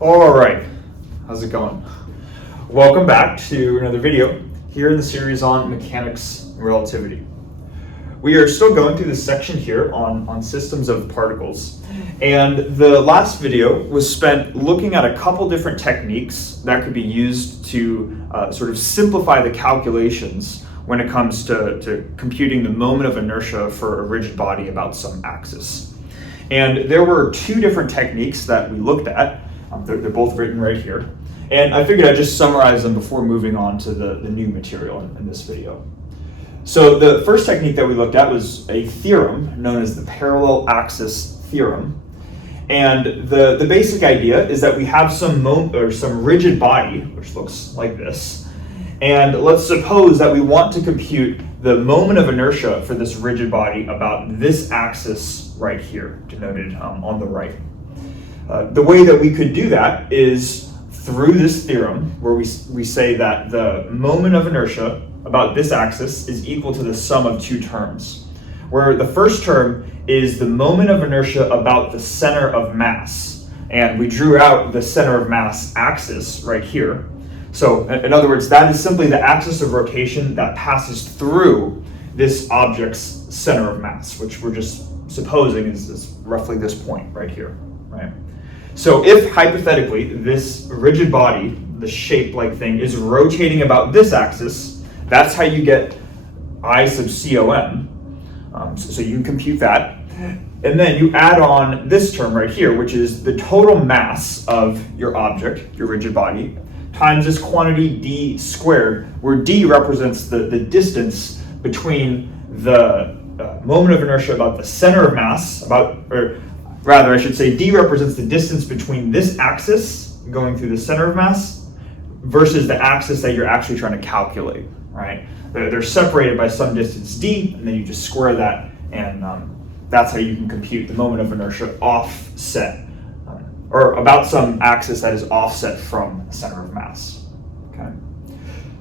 All right, how's it going? Welcome back to another video here in the series on mechanics and relativity. We are still going through this section here on systems of particles, and the last video was spent looking at a couple different techniques that could be used to sort of simplify the calculations when it comes to computing the moment of inertia for a rigid body about some axis. And there were two different techniques that we looked at. They're both written right here. And I figured I'd just summarize them before moving on to the new material in this video. So the first technique that we looked at was a theorem known as the parallel axis theorem. And the basic idea is that we have some rigid body, which looks like this. And let's suppose that we want to compute the moment of inertia for this rigid body about this axis right here, denoted on the right. The way that we could do that is through this theorem, where we say that the moment of inertia about this axis is equal to the sum of two terms, where the first term is the moment of inertia about the center of mass, and we drew out the center of mass axis right here. So in other words, that is simply the axis of rotation that passes through this object's center of mass, which we're just supposing is roughly this point right here, right? So if hypothetically this rigid body, the shape-like thing, is rotating about this axis, that's how you get I sub COM. So you can compute that. And then you add on this term right here, which is the total mass of your object, your rigid body, times this quantity d squared, where d represents the distance between the moment of inertia about the center of mass, I should say d represents the distance between this axis going through the center of mass versus the axis that you're actually trying to calculate, right? They're separated by some distance d, and then you just square that, and that's how you can compute the moment of inertia offset, or about some axis that is offset from the center of mass, okay?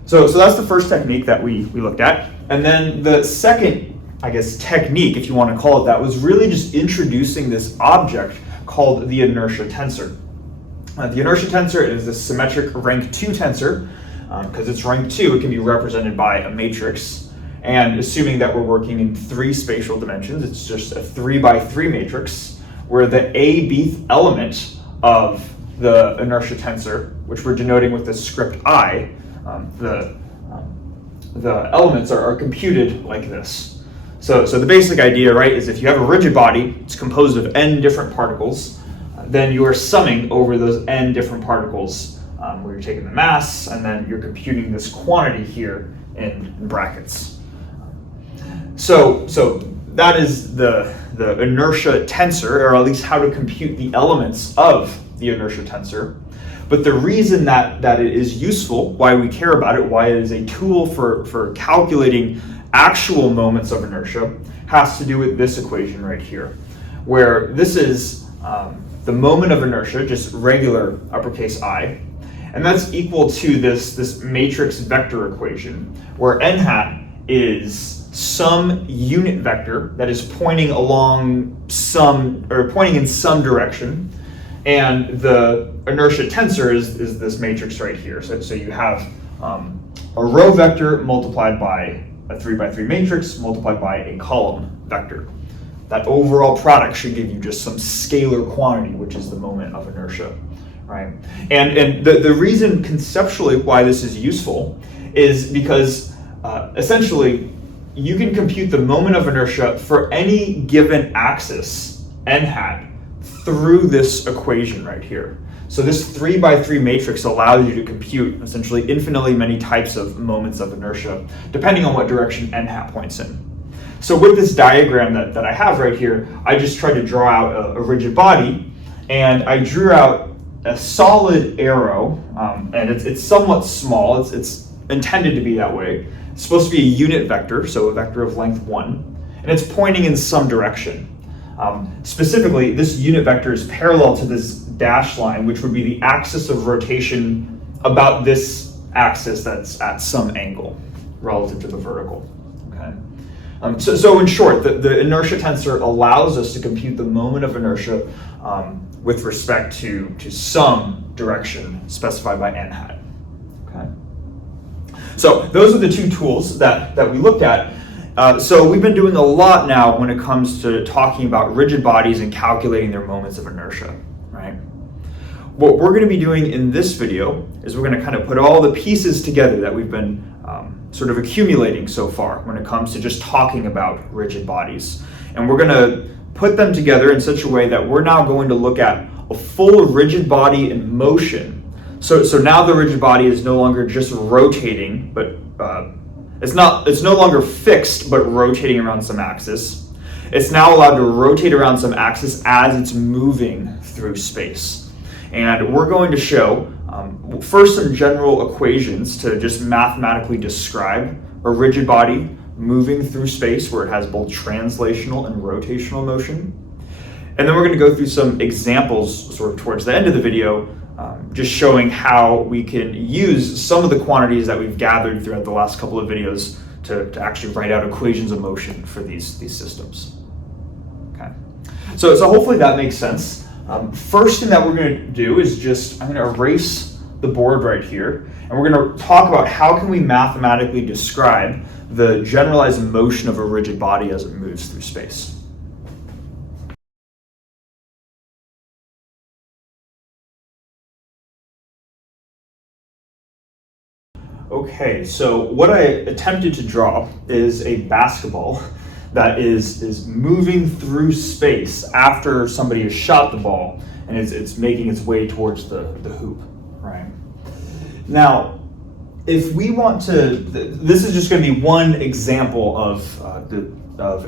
So that's the first technique that we looked at. And then the second, I guess, technique, if you want to call it that, was really just introducing this object called the inertia tensor. The inertia tensor is a symmetric rank 2 tensor. Because it's rank 2, it can be represented by a matrix. And assuming that we're working in 3 spatial dimensions, it's just a 3 by 3 matrix, where the a bth element of the inertia tensor, which we're denoting with the script I, the elements are computed like this. So the basic idea, right, is if you have a rigid body, it's composed of n different particles, then you are summing over those n different particles, where you're taking the mass, and then you're computing this quantity here in brackets. So that is the inertia tensor, or at least how to compute the elements of the inertia tensor. But the reason that it is useful, why we care about it, why it is a tool for calculating actual moments of inertia, has to do with this equation right here, where this is the moment of inertia, just regular uppercase I, and that's equal to this matrix vector equation, where n hat is some unit vector that is pointing pointing in some direction, and the inertia tensor is this matrix right here. So you have a row vector multiplied by a 3 by 3 matrix multiplied by a column vector. That overall product should give you just some scalar quantity, which is the moment of inertia, right? And the reason conceptually why this is useful is because essentially you can compute the moment of inertia for any given axis, n hat, through this equation right here. So this 3 by 3 matrix allows you to compute essentially infinitely many types of moments of inertia, depending on what direction n hat points in. So with this diagram that I have right here, I just tried to draw out a rigid body, and I drew out a solid arrow, and it's somewhat small. It's intended to be that way. It's supposed to be a unit vector, so a vector of length 1, and it's pointing in some direction. Specifically, this unit vector is parallel to this dashed line, which would be the axis of rotation about this axis that's at some angle relative to the vertical. Okay. So in short, the inertia tensor allows us to compute the moment of inertia with respect to some direction specified by n hat. Okay. So those are the two tools that we looked at. So we've been doing a lot now when it comes to talking about rigid bodies and calculating their moments of inertia, right? What we're going to be doing in this video is we're going to kind of put all the pieces together that we've been sort of accumulating so far when it comes to just talking about rigid bodies. And we're going to put them together in such a way that we're now going to look at a full rigid body in motion. So now the rigid body is no longer just rotating, but it's no longer fixed, but rotating around some axis. It's now allowed to rotate around some axis as it's moving through space. And we're going to show first some general equations to just mathematically describe a rigid body moving through space where it has both translational and rotational motion. And then we're going to go through some examples sort of towards the end of the video, just showing how we can use some of the quantities that we've gathered throughout the last couple of videos to actually write out equations of motion for these systems. Okay, so hopefully that makes sense. First thing that we're going to do is I'm going to erase the board right here, and we're going to talk about how can we mathematically describe the generalized motion of a rigid body as it moves through space. Okay, so what I attempted to draw is a basketball that is moving through space after somebody has shot the ball, and it's making its way towards the hoop, right? Now, if we want to, this is just going to be one example of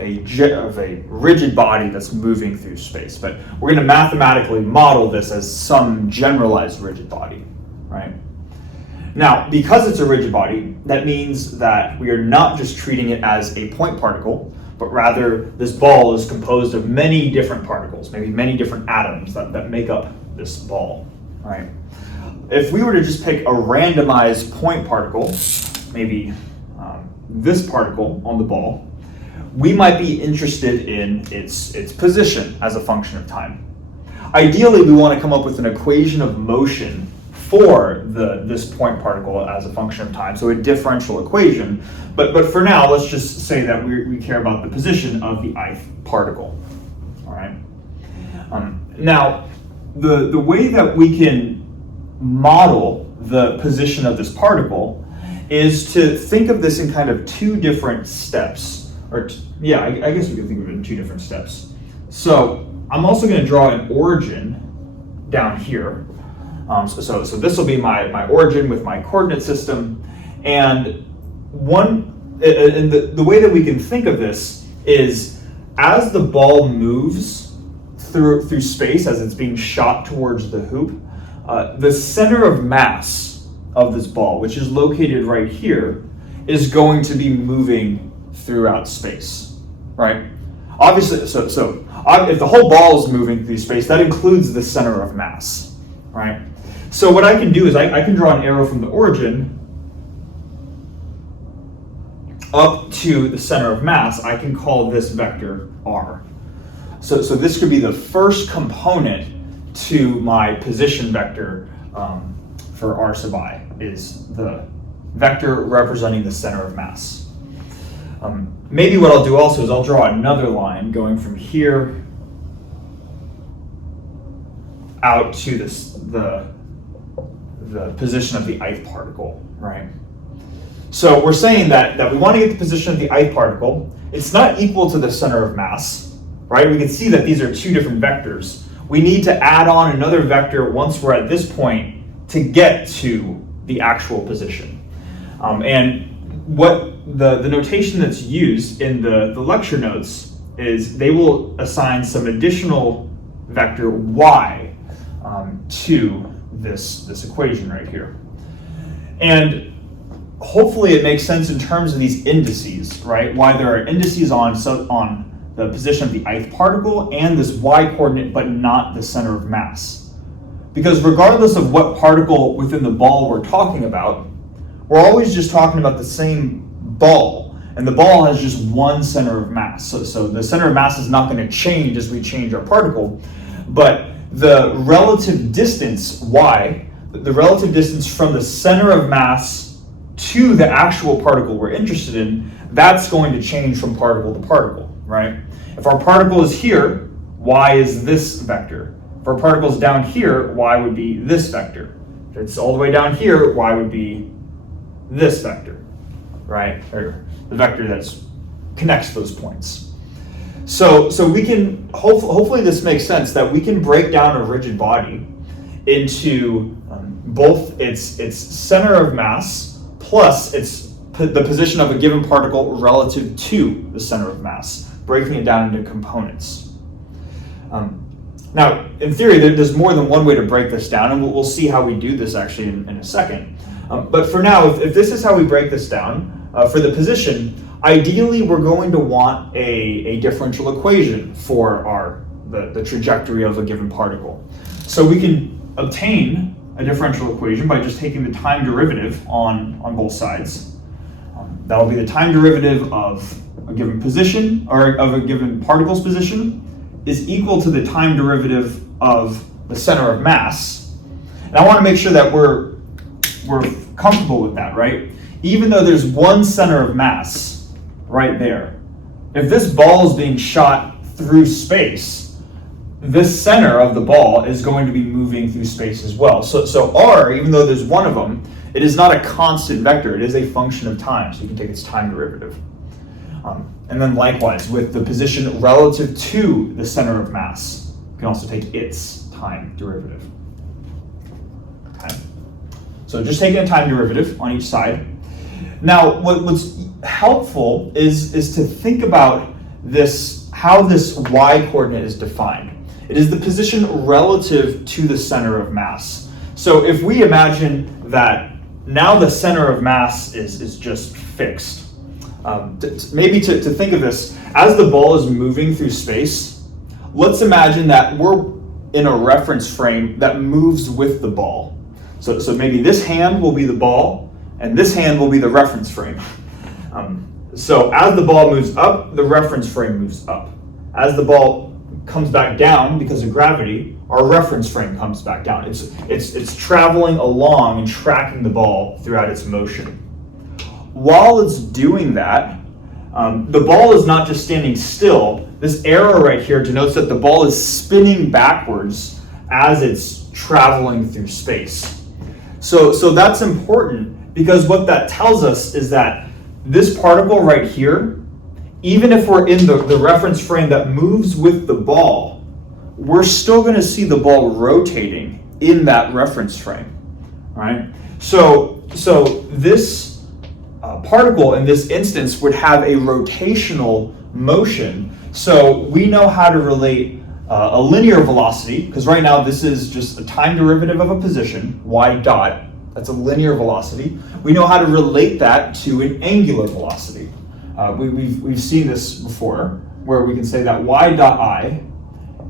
a rigid body that's moving through space, but we're going to mathematically model this as some generalized rigid body, right? Now, because it's a rigid body, that means that we are not just treating it as a point particle, but rather this ball is composed of many different particles, maybe many different atoms that make up this ball, right? If we were to just pick a randomized point particle, maybe this particle on the ball, we might be interested in its position as a function of time. Ideally, we want to come up with an equation of motion for this point particle as a function of time, so a differential equation. But for now, let's just say that we care about the position of the ith particle. All right. Now, the way that we can model the position of this particle is to think of this in kind of two different steps. I guess we can think of it in two different steps. So I'm also going to draw an origin down here. So this will be my origin with my coordinate system, and the way that we can think of this is as the ball moves through space, as it's being shot towards the hoop, the center of mass of this ball, which is located right here, is going to be moving throughout space, right? Obviously, so if the whole ball is moving through space, that includes the center of mass, right? So what I can do is I can draw an arrow from the origin up to the center of mass. I can call this vector r. So this could be the first component to my position vector for r sub I, is the vector representing the center of mass. Maybe what I'll do also is I'll draw another line going from here out to the position of the ith particle, right? So we're saying that we want to get the position of the ith particle. It's not equal to the center of mass, right? We can see that these are two different vectors. We need to add on another vector once we're at this point to get to the actual position. And what the notation that's used in the lecture notes is they will assign some additional vector y to this equation right here. And hopefully it makes sense in terms of these indices, right? Why there are indices on the position of the ith particle and this y coordinate, but not the center of mass. Because regardless of what particle within the ball we're talking about, we're always just talking about the same ball, and the ball has just one center of mass. So the center of mass is not going to change as we change our particle, but the relative distance, y, the relative distance from the center of mass to the actual particle we're interested in, that's going to change from particle to particle, right? If our particle is here, y is this vector. If our particle is down here, y would be this vector. If it's all the way down here, y would be this vector, right? Or the vector that connects those points. So we can, hopefully this makes sense, that we can break down a rigid body into both its center of mass plus the position of a given particle relative to the center of mass, breaking it down into components. Now, in theory, there's more than one way to break this down, and we'll see how we do this actually in a second. But for now, if this is how we break this down, for the position, ideally we're going to want a differential equation for the trajectory of a given particle. So we can obtain a differential equation by just taking the time derivative on both sides. That'll be the time derivative of a given position, or of a given particle's position, is equal to the time derivative of the center of mass. And I want to make sure that we're comfortable with that, right? Even though there's one center of mass right there, if this ball is being shot through space, this center of the ball is going to be moving through space as well. So r, even though there's one of them, it is not a constant vector. It is a function of time, so you can take its time derivative. And then likewise, with the position relative to the center of mass, you can also take its time derivative. Okay. So just taking a time derivative on each side. Now, what's helpful is to think about this, how this y coordinate is defined. It is the position relative to the center of mass. So if we imagine that now the center of mass is just fixed, maybe to think of this, as the ball is moving through space, let's imagine that we're in a reference frame that moves with the ball. So maybe this hand will be the ball, and this hand will be the reference frame. So as the ball moves up, the reference frame moves up. As the ball comes back down because of gravity, our reference frame comes back down. It's traveling along and tracking the ball throughout its motion. While it's doing that, the ball is not just standing still. This arrow right here denotes that the ball is spinning backwards as it's traveling through space. So that's important, because what that tells us is that this particle right here, even if we're in the reference frame that moves with the ball, we're still going to see the ball rotating in that reference frame, right? So this particle in this instance would have a rotational motion. So we know how to relate a linear velocity, because right now this is just a time derivative of a position, y dot. That's a linear velocity. We know how to relate that to an angular velocity. We've seen this before, where we can say that y dot I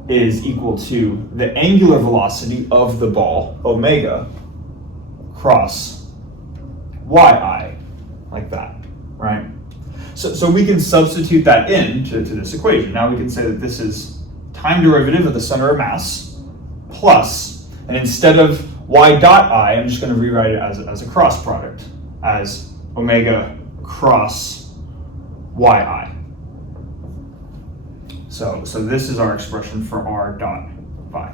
is equal to the angular velocity of the ball, omega, cross yi, like that, right? So we can substitute that in to this equation. Now we can say that this is time derivative of the center of mass plus, and instead of y dot I, I'm just going to rewrite it as a cross product, as omega cross yi. So this is our expression for r dot phi.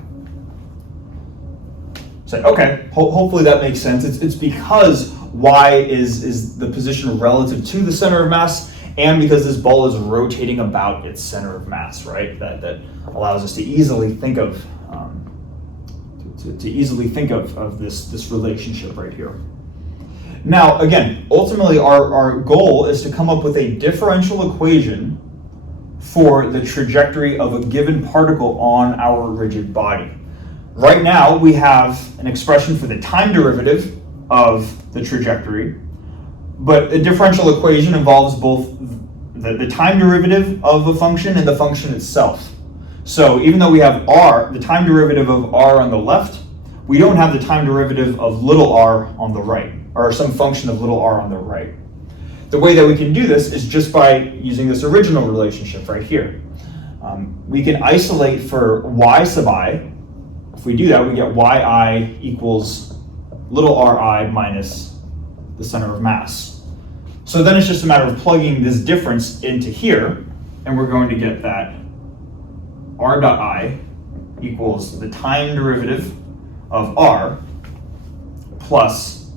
So okay, hopefully that makes sense. It's because y is the position relative to the center of mass, and because this ball is rotating about its center of mass, right? That allows us to easily think of this relationship right here. Now, again, ultimately our goal is to come up with a differential equation for the trajectory of a given particle on our rigid body. Right now, we have an expression for the time derivative of the trajectory, but the differential equation involves both the time derivative of a function and the function itself. So even though we have r, the time derivative of r on the left, we don't have the time derivative of little r on the right, or some function of little r on the right. The way that we can do this is just by using this original relationship right here. We can isolate for y sub I if we do that, we get yi equals little ri minus the center of mass. So then it's just a matter of plugging this difference into here, and we're going to get that r dot I equals the time derivative of r plus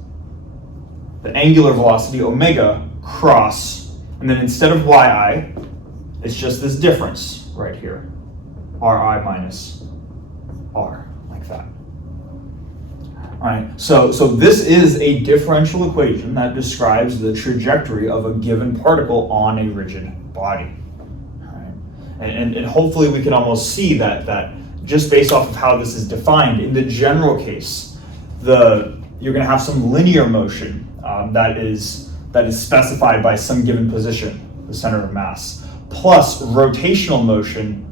the angular velocity omega cross, and then instead of yi, it's just this difference right here, ri minus r, like that. All right, so this is a differential equation that describes the trajectory of a given particle on a rigid body. All right. And hopefully we can almost see that just based off of how this is defined, in the general case, you're going to have some linear motion that is specified by some given position, the center of mass, plus rotational motion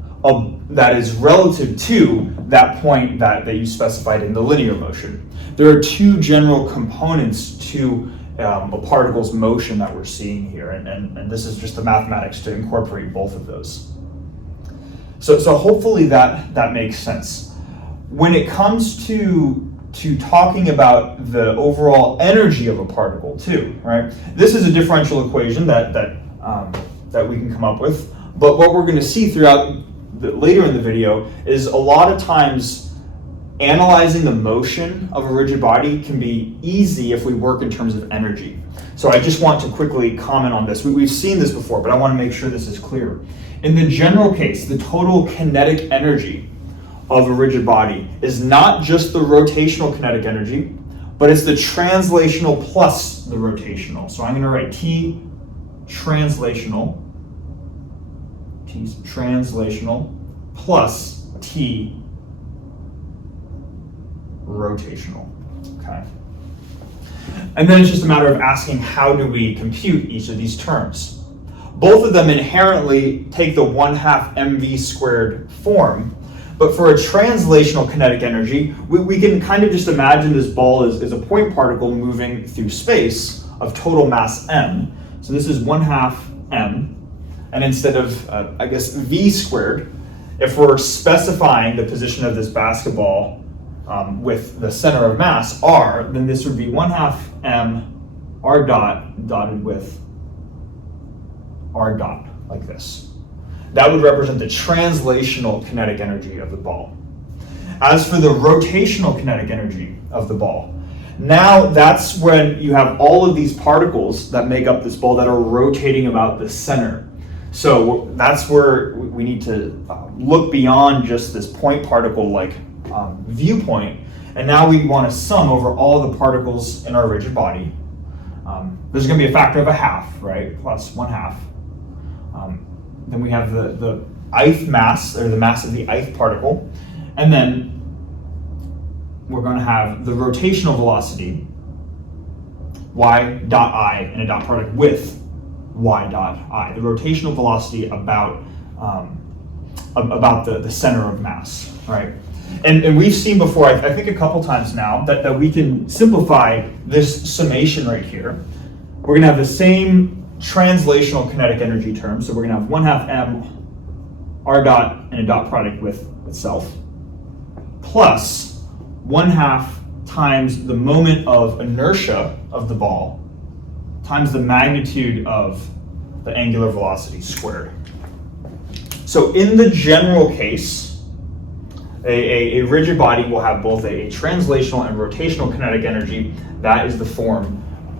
that is relative to that point that you specified in the linear motion. There are two general components to a particle's motion that we're seeing here, and this is just the mathematics to incorporate both of those. So hopefully that makes sense. When it comes to talking about the overall energy of a particle too, right? This is a differential equation that we can come up with, but what we're going to see throughout later in the video is a lot of times analyzing the motion of a rigid body can be easy if we work in terms of energy. So I just want to quickly comment on this. We've seen this before, but I want to make sure this is clear. In the general case, the total kinetic energy of a rigid body is not just the rotational kinetic energy, but it's the translational plus the rotational. So I'm going to write T translational plus T rotational, okay? And then it's just a matter of asking how do we compute each of these terms. Both of them inherently take the 1/2 mv squared form, but for a translational kinetic energy, we can kind of just imagine this ball as a point particle moving through space of total mass m. So this is 1/2 m, and instead of, I guess, v squared, if we're specifying the position of this basketball with the center of mass, r, then this would be 1/2 m r dot dotted with r dot, like this. That would represent the translational kinetic energy of the ball. As for the rotational kinetic energy of the ball, now that's when you have all of these particles that make up this ball that are rotating about the center. So that's where we need to look beyond just this point particle like viewpoint, and now we want to sum over all the particles in our rigid body. There's going to be a factor of 1/2, right? Plus 1/2. Then we have the ith mass, or the mass of the ith particle, and then we're going to have the rotational velocity, y dot I, in a dot product with y dot I, the rotational velocity about the center of mass, right? And we've seen before, I think a couple times now, that we can simplify this summation right here. We're going to have the same translational kinetic energy term, so we're going to have 1/2 m r dot and a dot product with itself, plus 1/2 times the moment of inertia of the ball times the magnitude of the angular velocity squared. So in the general case, a rigid body will have both a translational and rotational kinetic energy. That is the form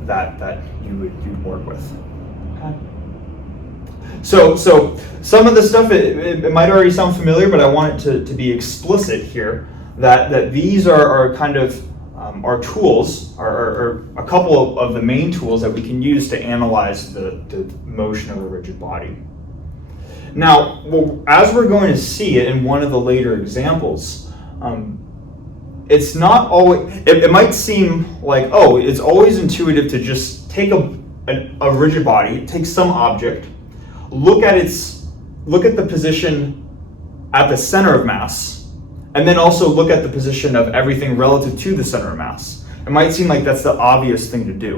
that you'd work with. Okay. So some of the stuff, it might already sound familiar, but I want it to be explicit here, that these are kind of our tools, are a couple of the main tools that we can use to analyze the motion of a rigid body. Now, as we're going to see it in one of the later examples, it's not always, it might seem like, oh, it's always intuitive to just take a rigid body, take some object, look at the position at the center of mass, and then also look at the position of everything relative to the center of mass. It might seem like that's the obvious thing to do.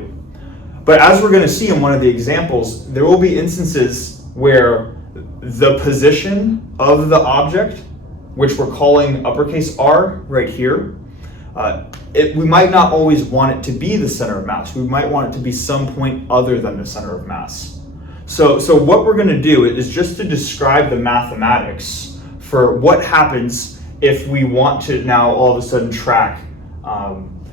But as we're going to see in one of the examples, there will be instances where the position of the object which we're calling uppercase R right here, we might not always want it to be the center of mass. We might want it to be some point other than the center of mass. So what we're going to do is just to describe the mathematics for what happens if we want to now all of a sudden track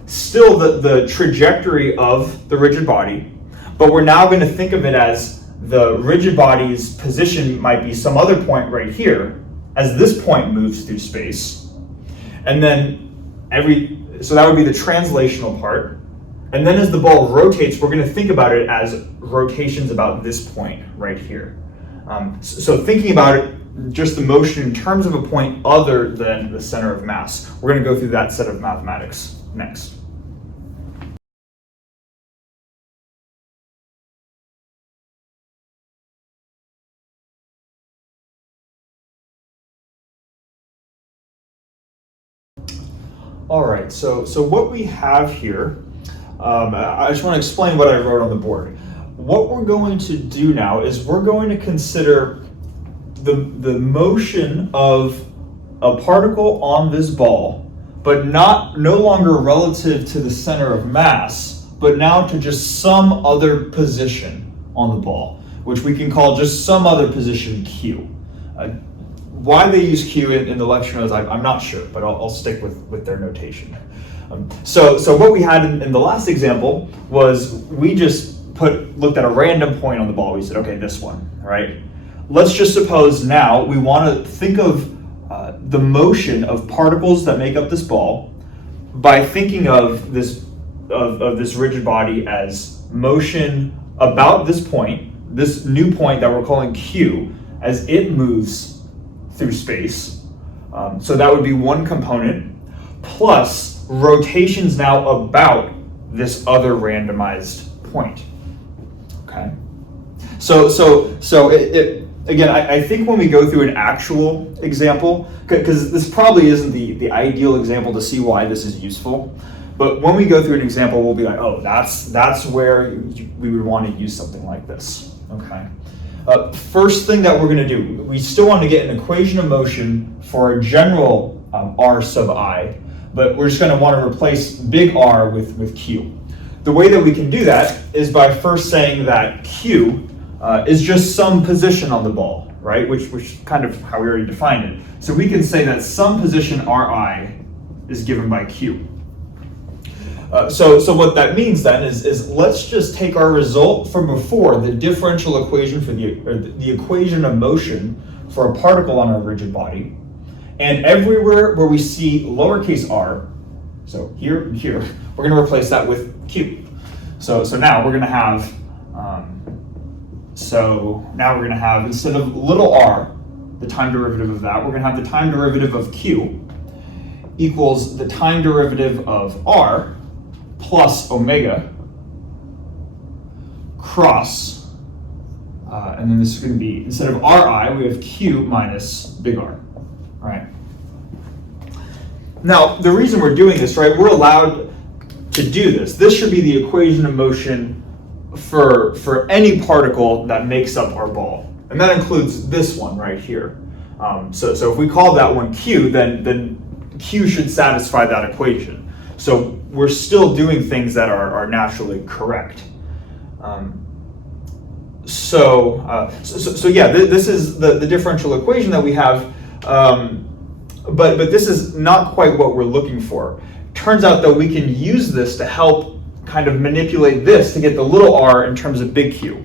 still the trajectory of the rigid body, but we're now going to think of it as the rigid body's position might be some other point right here as this point moves through space. And then so that would be the translational part. And then as the ball rotates, we're going to think about it as rotations about this point right here. So thinking about it, just the motion in terms of a point other than the center of mass. We're going to go through that set of mathematics next. All right, so what we have here, I just want to explain what I wrote on the board. What we're going to do now is we're going to consider the motion of a particle on this ball, but no longer relative to the center of mass, but now to just some other position on the ball, which we can call just some other position Q. Why they use Q in the lecture notes, I'm not sure, but I'll stick with their notation. So what we had in the last example was we just looked at a random point on the ball. We said, okay, this one, right? Let's just suppose now we want to think of the motion of particles that make up this ball by thinking of this rigid body as motion about this point, this new point that we're calling Q, as it moves through space. So that would be one component, plus rotations now about this other randomized point. Okay. So again, I think when we go through an actual example, because this probably isn't the ideal example to see why this is useful, but when we go through an example, we'll be like, oh, that's where we would want to use something like this. Okay. First thing that we're going to do, we still want to get an equation of motion for a general R sub I, but we're just going to want to replace big R with Q. The way that we can do that is by first saying that Q is just some position on the ball, right? Which is kind of how we already defined it. So we can say that some position Ri is given by Q. So what that means then is let's just take our result from before, the differential equation for the equation of motion for a particle on a rigid body, and everywhere where we see lowercase r, so here and here, we're going to replace that with Q. So now we're going to have instead of little r, the time derivative of that, we're going to have the time derivative of Q equals the time derivative of r plus omega cross, and then this is going to be, instead of Ri, we have Q minus big R, right? Now, the reason we're doing this, right, we're allowed to do this. This should be the equation of motion for any particle that makes up our ball. And that includes this one right here. So if we call that one Q, then Q should satisfy that equation. So we're still doing things that are naturally correct. So yeah, this is the differential equation that we have, but this is not quite what we're looking for. Turns out that we can use this to help kind of manipulate this to get the little r in terms of big Q.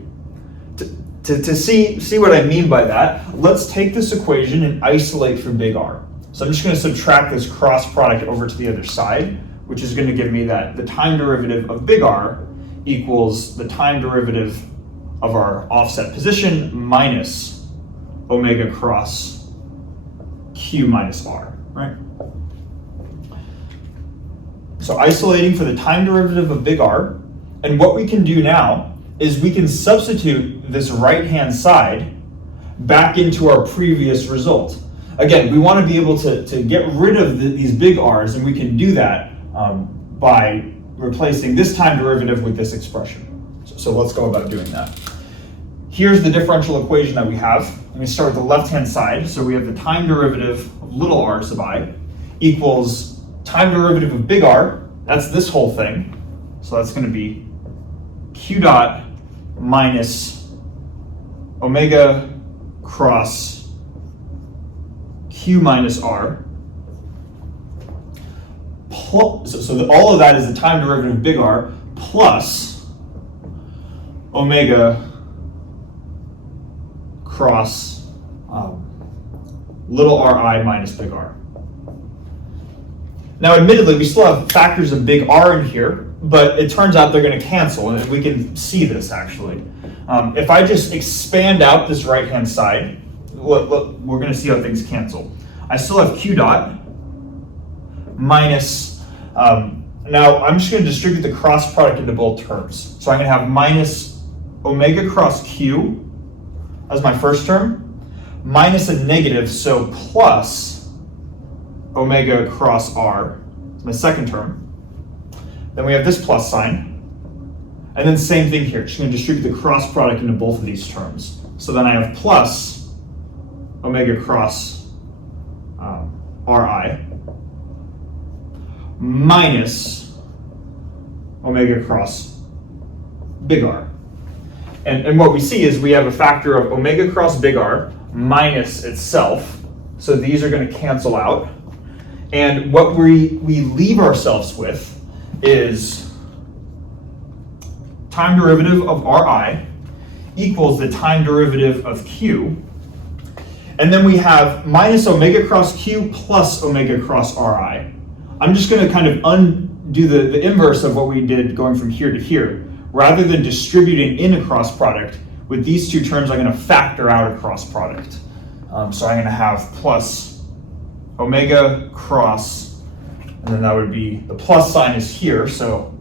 To see what I mean by that, let's take this equation and isolate for big R. So I'm just going to subtract this cross product over to the other side, which is going to give me that the time derivative of big R equals the time derivative of our offset position minus omega cross Q minus R, right? So isolating for the time derivative of big R, and what we can do now is we can substitute this right-hand side back into our previous result. Again, we want to be able to get rid of these big R's, and we can do that by replacing this time derivative with this expression. So let's go about doing that. Here's the differential equation that we have. Let me start with the left-hand side. So we have the time derivative of of little r sub I equals time derivative of big R, that's this whole thing. So that's going to be q dot minus omega cross q minus r. So all of that is the time derivative of big R plus omega cross little ri minus big R. Now, admittedly, we still have factors of big R in here, but it turns out they're going to cancel, and we can see this actually. If I just expand out this right-hand side, look, we're going to see how things cancel. I still have q dot minus, now I'm just going to distribute the cross product into both terms. So I'm going to have minus omega cross q as my first term, minus a negative, so plus omega cross r is my second term. Then we have this plus sign, and then same thing here. Just going to distribute the cross product into both of these terms. So then I have plus omega cross ri minus omega cross big R. And what we see is we have a factor of omega cross big R minus itself. So these are going to cancel out. And what we leave ourselves with is time derivative of Ri equals the time derivative of Q. And then we have minus omega cross Q plus omega cross Ri. I'm just going to kind of undo the inverse of what we did going from here to here. Rather than distributing in a cross product, with these two terms, I'm going to factor out a cross product. So I'm going to have plus omega cross, and then that would be, the plus sign is here, so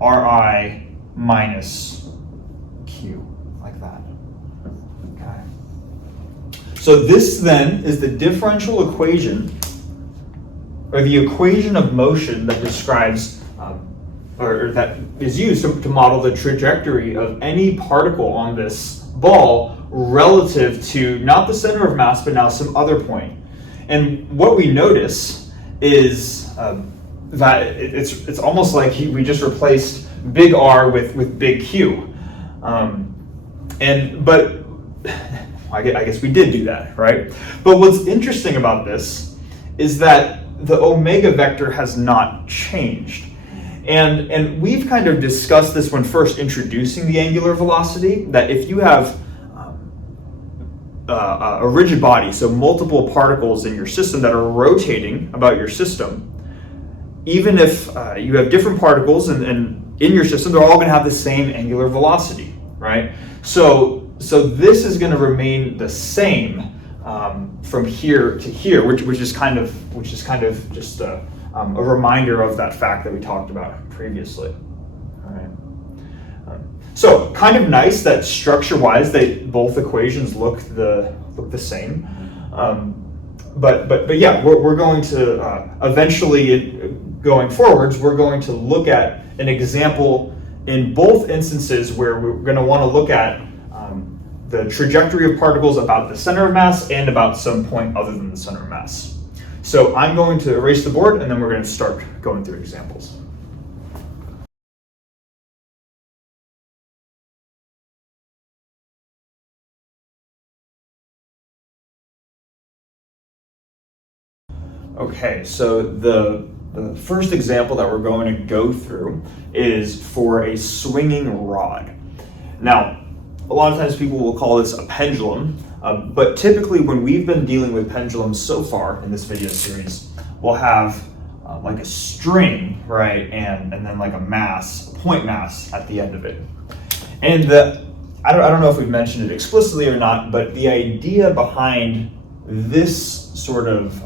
Ri minus Q, like that. Okay. So this then is the differential equation, or the equation of motion that describes or that is used to model the trajectory of any particle on this ball relative to not the center of mass, but now some other point. And what we notice is that it's almost like we just replaced big R with big Q. But I guess we did do that, right? But what's interesting about this is that the omega vector has not changed. And we've kind of discussed this when first introducing the angular velocity, that if you have a rigid body, so multiple particles in your system that are rotating about your system, even if you have different particles and in your system, they're all going to have the same angular velocity, right? So this is going to remain the same from here to here, which is kind of just a reminder of that fact that we talked about previously. All right. So kind of nice that structure-wise, both equations look the same. But yeah, we're going to eventually, going forwards, we're going to look at an example in both instances where we're going to want to look at the trajectory of particles about the center of mass and about some point other than the center of mass. So I'm going to erase the board, and then we're going to start going through examples. Okay, so the first example that we're going to go through is for a swinging rod. Now, a lot of times people will call this a pendulum, but typically when we've been dealing with pendulums so far in this video series, we'll have like a string, right, and then like a mass, a point mass at the end of it. And I don't know if we've mentioned it explicitly or not, but the idea behind this sort of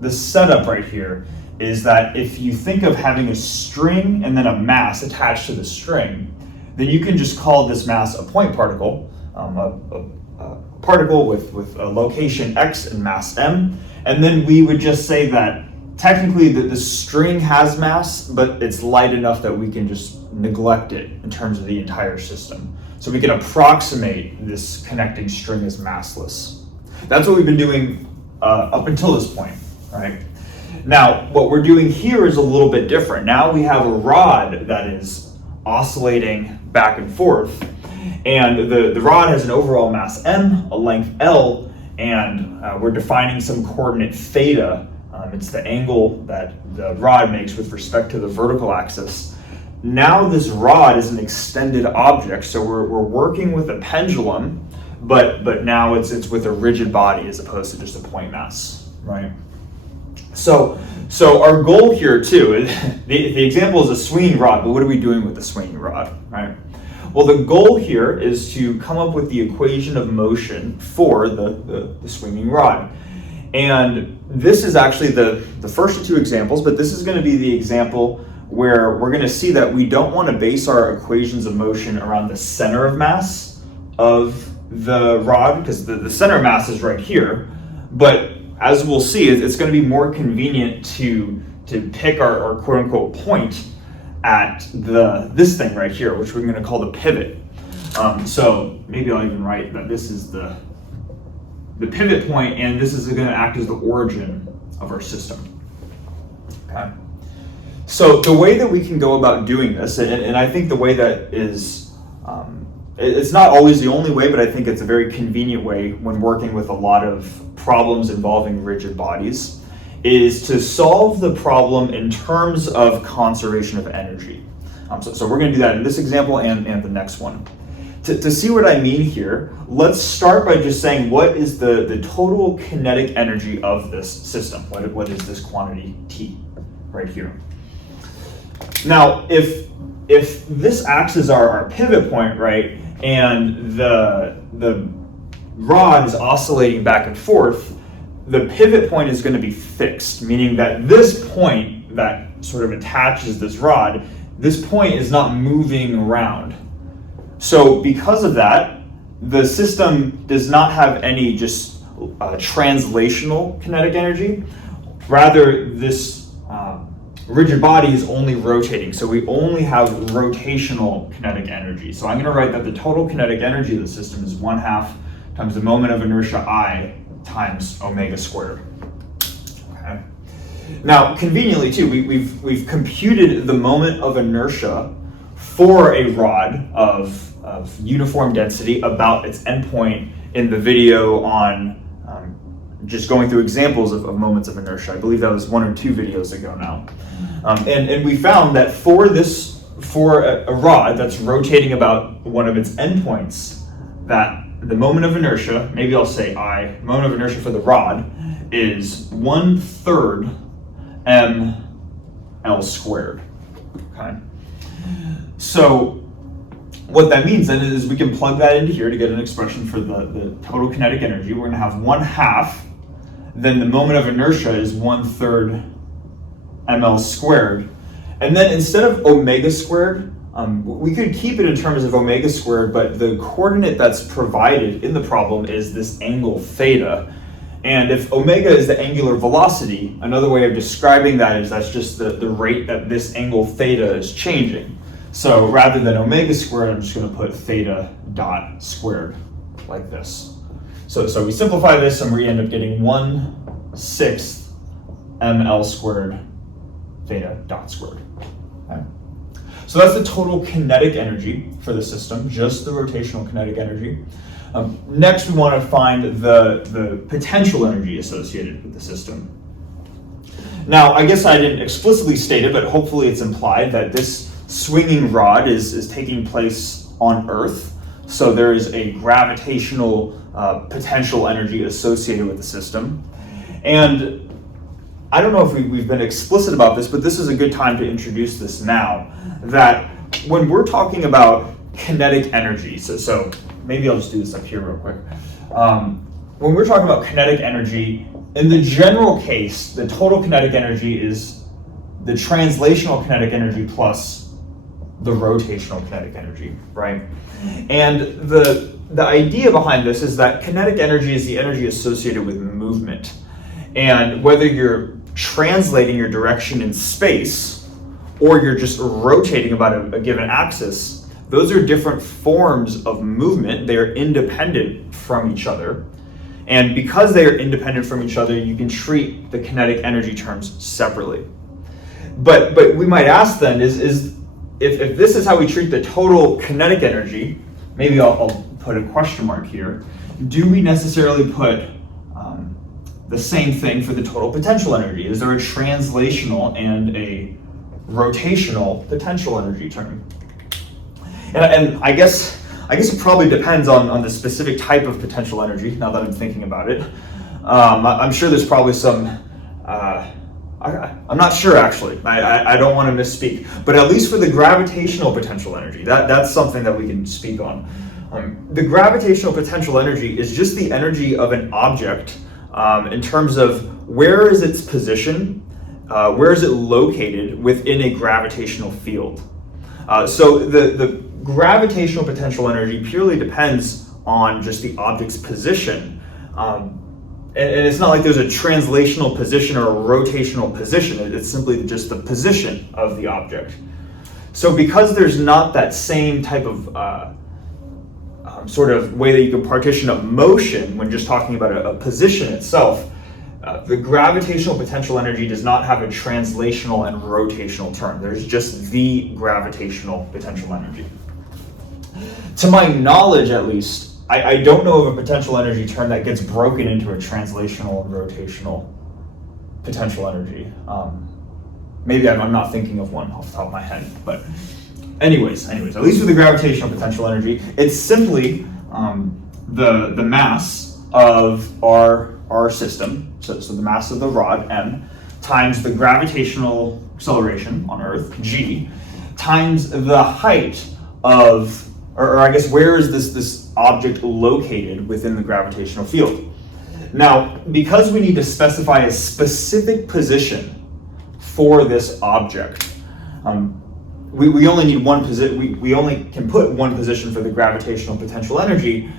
this setup right here is that if you think of having a string and then a mass attached to the string, then you can just call this mass a point particle, a particle with a location x and mass m, and then we would just say that technically the string has mass, but it's light enough that we can just neglect it in terms of the entire system. So we can approximate this connecting string as massless. That's what we've been doing up until this point, right? Now, what we're doing here is a little bit different. Now we have a rod that is oscillating back and forth, and the rod has an overall mass m, a length L, and we're defining some coordinate theta. It's the angle that the rod makes with respect to the vertical axis. Now this rod is an extended object, so we're working with a pendulum, but now it's with a rigid body as opposed to just a point mass, right? So our goal here too, the example is a swinging rod, but what are we doing with the swinging rod, right? Well, the goal here is to come up with the equation of motion for the swinging rod. And this is actually the first of two examples, but this is going to be the example where we're going to see that we don't want to base our equations of motion around the center of mass of the rod, because the center of mass is right here. But as we'll see, it's going to be more convenient to pick our quote-unquote point at this thing right here, which we're going to call the pivot. So maybe I'll even write that this is the pivot point, and this is going to act as the origin of our system. Okay. So the way that we can go about doing this, and I think the way that is, it's not always the only way, but I think it's a very convenient way when working with a lot of problems involving rigid bodies, is to solve the problem in terms of conservation of energy. So we're going to do that in this example and the next one. To see what I mean here, let's start by just saying what is the total kinetic energy of this system? What is this quantity T right here? Now, if this acts as our pivot point, right, and the rod is oscillating back and forth, the pivot point is going to be fixed, meaning that this point that sort of attaches this rod, this point is not moving around. So because of that, the system does not have any just translational kinetic energy. Rather, this rigid body is only rotating, so we only have rotational kinetic energy. So I'm going to write that the total kinetic energy of the system is 1/2 times the moment of inertia I times omega squared. Okay. Now, conveniently too, we've computed the moment of inertia for a rod of uniform density about its endpoint in the video on just going through examples of moments of inertia. I believe that was 1 or 2 videos ago now. And we found that for a rod that's rotating about one of its endpoints, that the moment of inertia, maybe I'll say I, moment of inertia for the rod is 1/3 ml squared. Okay. So what that means then is we can plug that into here to get an expression for the total kinetic energy. We're going to have 1/2, then the moment of inertia is 1/3 ml squared. And then instead of omega squared, we could keep it in terms of omega squared, but the coordinate that's provided in the problem is this angle theta. And if omega is the angular velocity, another way of describing that is that's just the rate that this angle theta is changing. So rather than omega squared, I'm just going to put theta dot squared like this. So we simplify this and we end up getting 1/6 ml squared theta dot squared. Okay. So that's the total kinetic energy for the system, just the rotational kinetic energy. Next, we want to find the potential energy associated with the system. Now, I guess I didn't explicitly state it, but hopefully it's implied that this swinging rod is taking place on Earth. So there is a gravitational potential energy associated with the system. And I don't know if we've been explicit about this, but this is a good time to introduce this now, that when we're talking about kinetic energy, so maybe I'll just do this up here real quick. When we're talking about kinetic energy, in the general case, the total kinetic energy is the translational kinetic energy plus the rotational kinetic energy, right? And the idea behind this is that kinetic energy is the energy associated with movement. And whether you're translating your direction in space or you're just rotating about a given axis, those are different forms of movement. They are independent from each other. And because they are independent from each other, you can treat the kinetic energy terms separately. But we might ask then, is if this is how we treat the total kinetic energy, maybe I'll put a question mark here, do we necessarily put the same thing for the total potential energy? Is there a translational and a rotational potential energy term? And I guess it probably depends on the specific type of potential energy, now that I'm thinking about it. I'm sure there's probably some, I'm not sure actually, I don't want to misspeak, but at least for the gravitational potential energy, that's something that we can speak on. The gravitational potential energy is just the energy of an object in terms of where is its position, where is it located within a gravitational field. So the gravitational potential energy purely depends on just the object's position. And it's not like there's a translational position or a rotational position. It's simply just the position of the object. So because there's not that same type of sort of way that you can partition up motion when just talking about a position itself, the gravitational potential energy does not have a translational and rotational term. There's just the gravitational potential energy. To my knowledge, at least, I don't know of a potential energy term that gets broken into a translational and rotational potential energy. Maybe I'm not thinking of one off the top of my head, but anyways, at least with the gravitational potential energy, it's simply the mass of our system, so the mass of the rod, m, times the gravitational acceleration on Earth, g, times the height of, or I guess where is this object located within the gravitational field. Now, because we need to specify a specific position for this object, we only need one position. We only can put one position for the gravitational potential energy,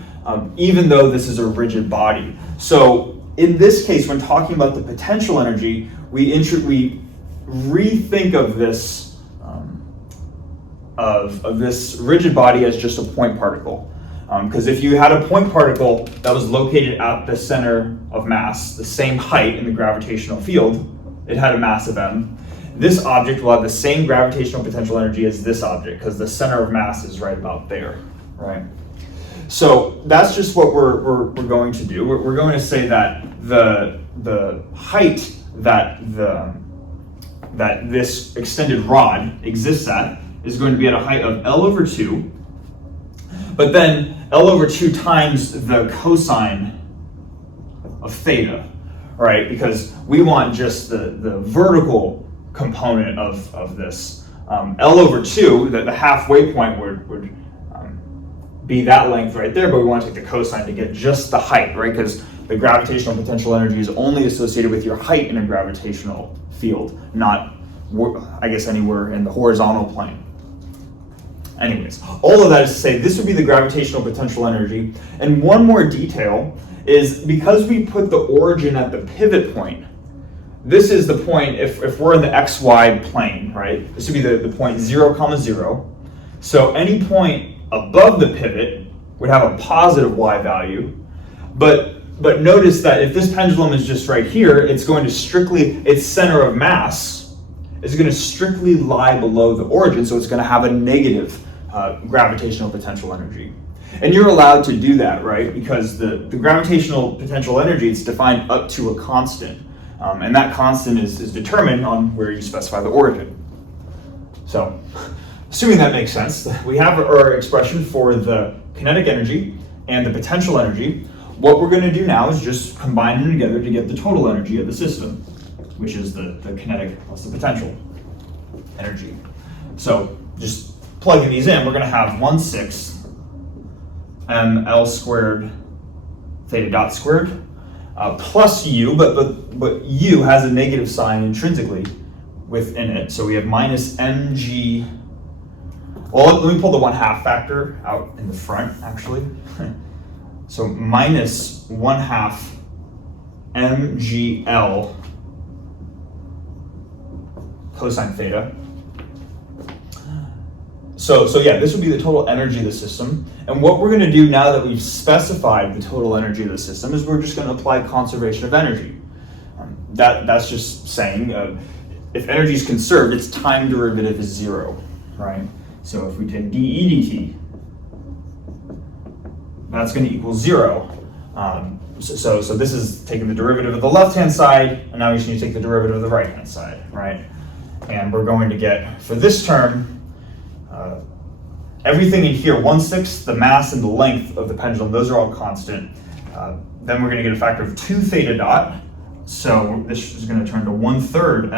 even though this is a rigid body. So in this case, when talking about the potential energy, we rethink of this of this rigid body as just a point particle. Because if you had a point particle that was located at the center of mass, the same height in the gravitational field, it had a mass of m. This object will have the same gravitational potential energy as this object because the center of mass is right about there, right? So that's just what we're going to do. We're going to say that the height that this extended rod exists at is going to be at a height of L over 2, but then L over 2 times the cosine of theta, right? Because we want just the vertical component of this. L over 2, the halfway point would be that length right there, but we want to take the cosine to get just the height, right? Because the gravitational potential energy is only associated with your height in a gravitational field, not, I guess, anywhere in the horizontal plane. Anyways, all of that is to say this would be the gravitational potential energy. And one more detail is because we put the origin at the pivot point, this is the point, if we're in the xy plane, right? This would be the point 0, 0. So any point above the pivot would have a positive y value. But notice that if this pendulum is just right here, it's going to strictly, its center of mass is going to strictly lie below the origin, so it's going to have a negative gravitational potential energy. And you're allowed to do that, right? Because the gravitational potential energy is defined up to a constant. And that constant is determined on where you specify the origin. So, assuming that makes sense, we have our expression for the kinetic energy and the potential energy. What we're going to do now is just combine them together to get the total energy of the system, which is the kinetic plus the potential energy. So, just plugging these in, we're going to have 1/6 ml squared theta dot squared plus u, but u has a negative sign intrinsically within it, so we have minus mg. Well, let me pull the 1/2 factor out in the front, actually. So minus 1/2 mgl cosine theta. So yeah, this would be the total energy of the system. And what we're going to do now that we've specified the total energy of the system is we're just going to apply conservation of energy. That's just saying if energy is conserved, its time derivative is 0, right? So if we take dE dt, that's going to equal 0. So this is taking the derivative of the left-hand side, and now we just need to take the derivative of the right-hand side, right? And we're going to get, for this term, everything in here, 1/6, the mass and the length of the pendulum, those are all constant. Then we're going to get a factor of 2 theta dot. So this is going to turn to 1/3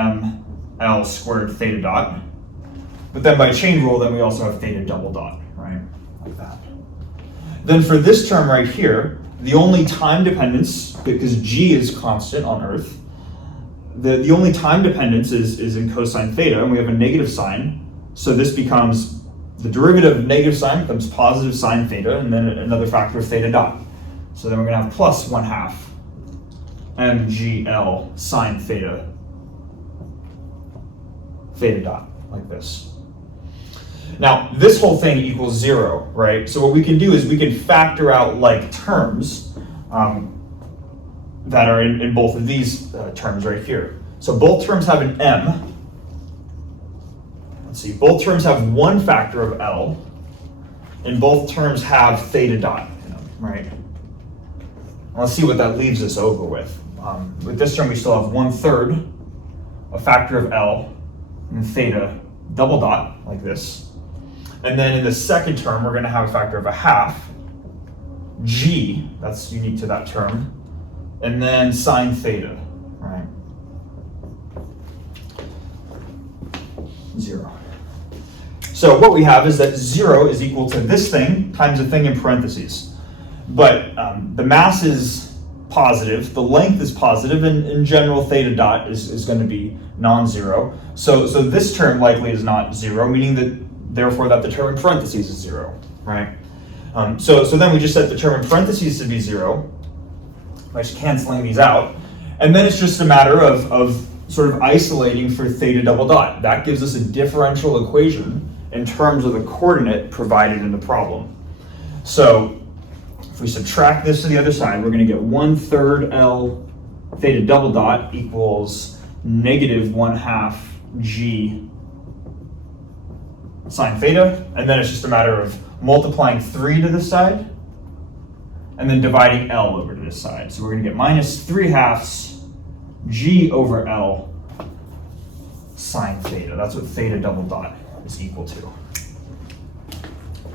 ml squared theta dot. But then by chain rule, then we also have theta double dot, right? Like that. Then for this term right here, the only time dependence, because g is constant on Earth, the only time dependence is in cosine theta, and we have a negative sign. So this becomes, the derivative of negative sign becomes positive sine theta, and then another factor of theta dot. So then we're going to have plus 1/2 mgl sine theta dot, like this. Now, this whole thing equals 0, right? So what we can do is we can factor out like terms that are in both of these terms right here. So both terms have an m. Let's see, both terms have one factor of L, and both terms have theta dot in them, right? Let's see what that leaves us over with. With this term, we still have 1/3, a factor of L, and theta double dot, like this. And then in the second term, we're going to have a factor of 1/2, g, that's unique to that term, and then sine theta, right? 0. So what we have is that 0 is equal to this thing times a thing in parentheses. But the mass is positive, the length is positive, and in general, theta dot is going to be non-zero. So this term likely is not 0, meaning that therefore that the term in parentheses is 0, right? So then we just set the term in parentheses to be 0 by just canceling these out. And then it's just a matter of sort of isolating for theta double dot. That gives us a differential equation in terms of the coordinate provided in the problem. So if we subtract this to the other side, we're going to get 1/3 L theta double dot equals negative 1/2 G sine theta, and then it's just a matter of multiplying 3 to this side and then dividing L over to this side. So we're going to get minus 3/2 G over L sine theta. That's what theta double dot is equal to.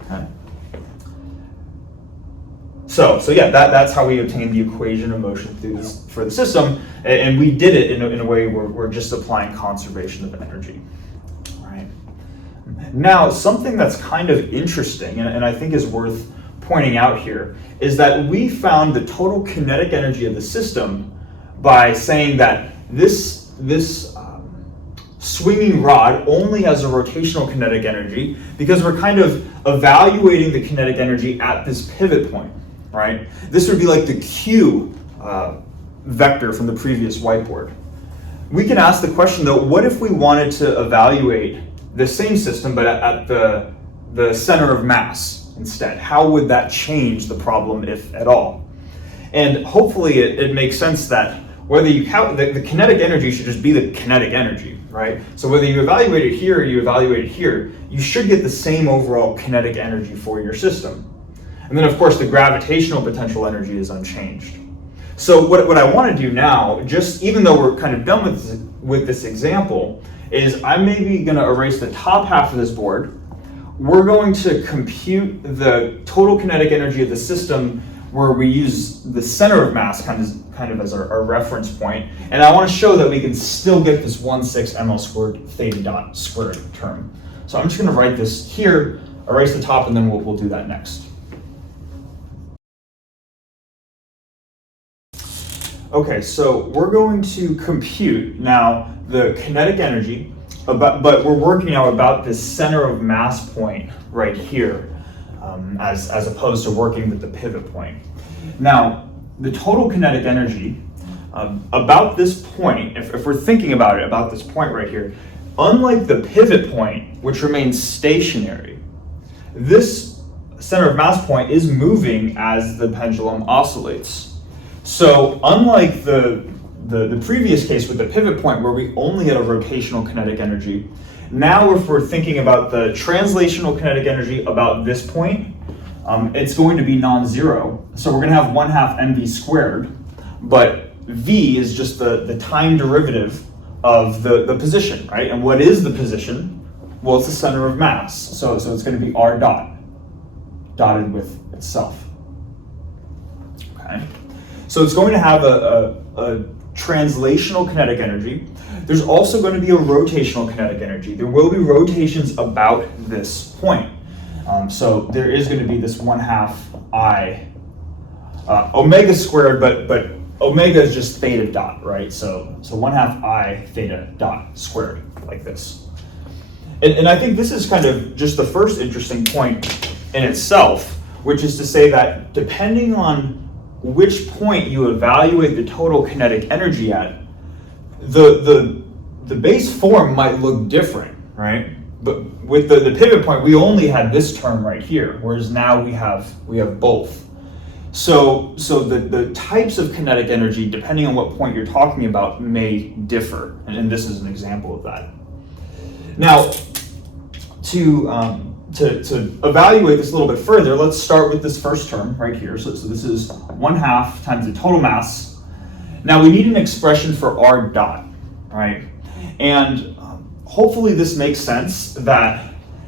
Okay. So yeah, that's how we obtained the equation of motion through this, for the system, and we did it in a way where we're just applying conservation of energy. Right. Now, something that's kind of interesting, and I think is worth pointing out here, is that we found the total kinetic energy of the system by saying that this swinging rod only has a rotational kinetic energy because we're kind of evaluating the kinetic energy at this pivot point. Right? This would be like the Q vector from the previous whiteboard. We can ask the question though, what if we wanted to evaluate the same system but at the center of mass instead? How would that change the problem, if at all? And hopefully it makes sense that whether you count, the kinetic energy should just be the kinetic energy, right? So whether you evaluate it here or you evaluate it here, you should get the same overall kinetic energy for your system. And then, of course, the gravitational potential energy is unchanged. So what I want to do now, just even though we're kind of done with this example, is I'm maybe going to erase the top half of this board. We're going to compute the total kinetic energy of the system where we use the center of mass kind of as our reference point. And I want to show that we can still get this 1/6 ml squared theta dot squared term. So I'm just going to write this here, erase the top, and then we'll do that next. Okay, so we're going to compute now the kinetic energy, but we're working now about this center of mass point right here, as opposed to working with the pivot point. Now, the total kinetic energy about this point, if we're thinking about it, about this point right here, unlike the pivot point, which remains stationary, this center of mass point is moving as the pendulum oscillates. So unlike the previous case with the pivot point where we only had a rotational kinetic energy, now if we're thinking about the translational kinetic energy about this point, it's going to be non-zero. So we're going to have 1/2 mv squared, but v is just the time derivative of the position, right? And what is the position? Well, it's the center of mass. So it's going to be r dot, dotted with itself. Okay. So it's going to have a translational kinetic energy. There's also going to be a rotational kinetic energy. There will be rotations about this point. So there is going to be this 1/2 I omega squared, but omega is just theta dot, right? So 1/2 I theta dot squared, like this. And I think this is kind of just the first interesting point in itself, which is to say that depending on which point you evaluate the total kinetic energy at, the base form might look different, right? But with the pivot point, we only had this term right here, whereas now we have both. So the types of kinetic energy, depending on what point you're talking about, may differ, and this is an example of that. Now, to evaluate this a little bit further, let's start with this first term right here. So this is 1/2 times the total mass. Now we need an expression for r dot, right? And hopefully this makes sense that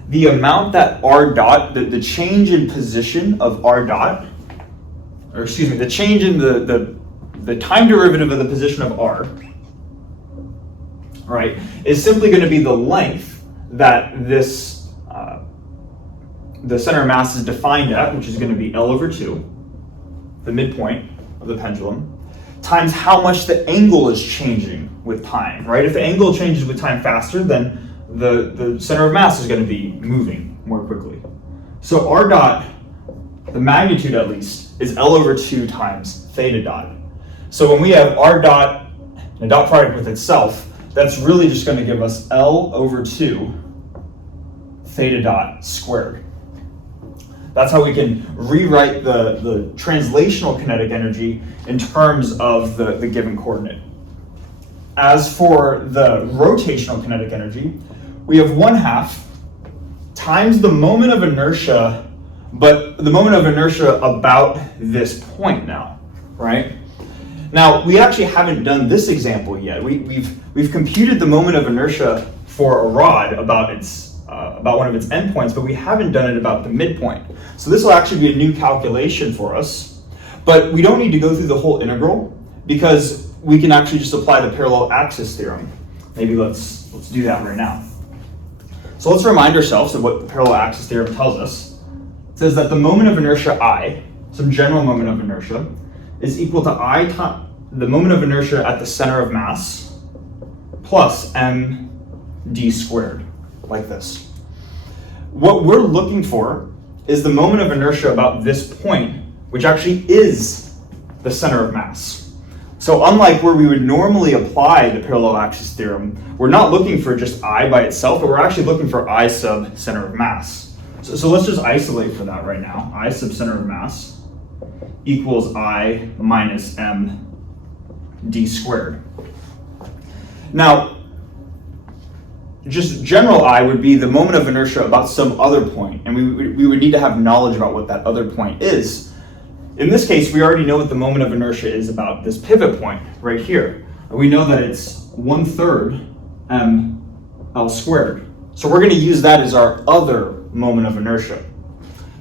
the amount that r dot, the change in position of r dot, or excuse me, the change in the time derivative of the position of r, right, is simply going to be the length that this the center of mass is defined at, which is going to be L over 2, the midpoint of the pendulum, times how much the angle is changing with time, right? If the angle changes with time faster, then the center of mass is going to be moving more quickly. So r dot, the magnitude at least, is L over 2 times theta dot. So when we have r dot and a dot product with itself, that's really just going to give us L over 2 theta dot squared. That's how we can rewrite the translational kinetic energy in terms of the given coordinate. As for the rotational kinetic energy, we have 1/2 times the moment of inertia, but the moment of inertia about this point now, right? Now, we actually haven't done this example yet. We've computed the moment of inertia for a rod about one of its endpoints, but we haven't done it about the midpoint. So this will actually be a new calculation for us, but we don't need to go through the whole integral because we can actually just apply the parallel axis theorem. Maybe let's do that right now. So let's remind ourselves of what the parallel axis theorem tells us. It says that the moment of inertia I, some general moment of inertia, is equal to I times the moment of inertia at the center of mass plus md squared, like this. What we're looking for is the moment of inertia about this point, which actually is the center of mass. So unlike where we would normally apply the parallel axis theorem, we're not looking for just I by itself, but we're actually looking for I sub center of mass. So let's just isolate for that right now. I sub center of mass equals I minus m d squared. Now, just general I would be the moment of inertia about some other point, and we would need to have knowledge about what that other point is. In this case, we already know what the moment of inertia is about this pivot point right here. We know that it's 1/3 ml squared. So we're going to use that as our other moment of inertia.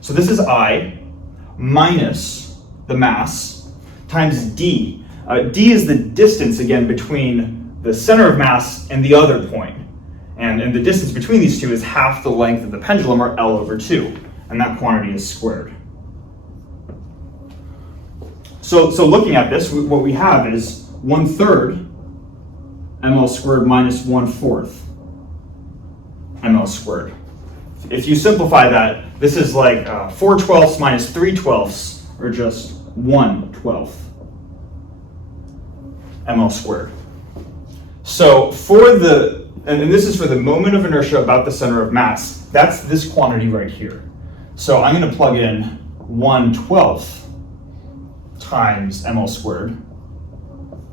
So this is I minus the mass times d. D is the distance, again, between the center of mass and the other point. And the distance between these two is half the length of the pendulum, or L over 2, and that quantity is squared. So looking at this, what we have is 1/3 ml squared minus 1/4 ml squared. If you simplify that, this is like 4/12 minus 3/12, or just 1/12 ml squared. So for and this is for the moment of inertia about the center of mass. That's this quantity right here. So I'm going to plug in 1/12 times ml squared,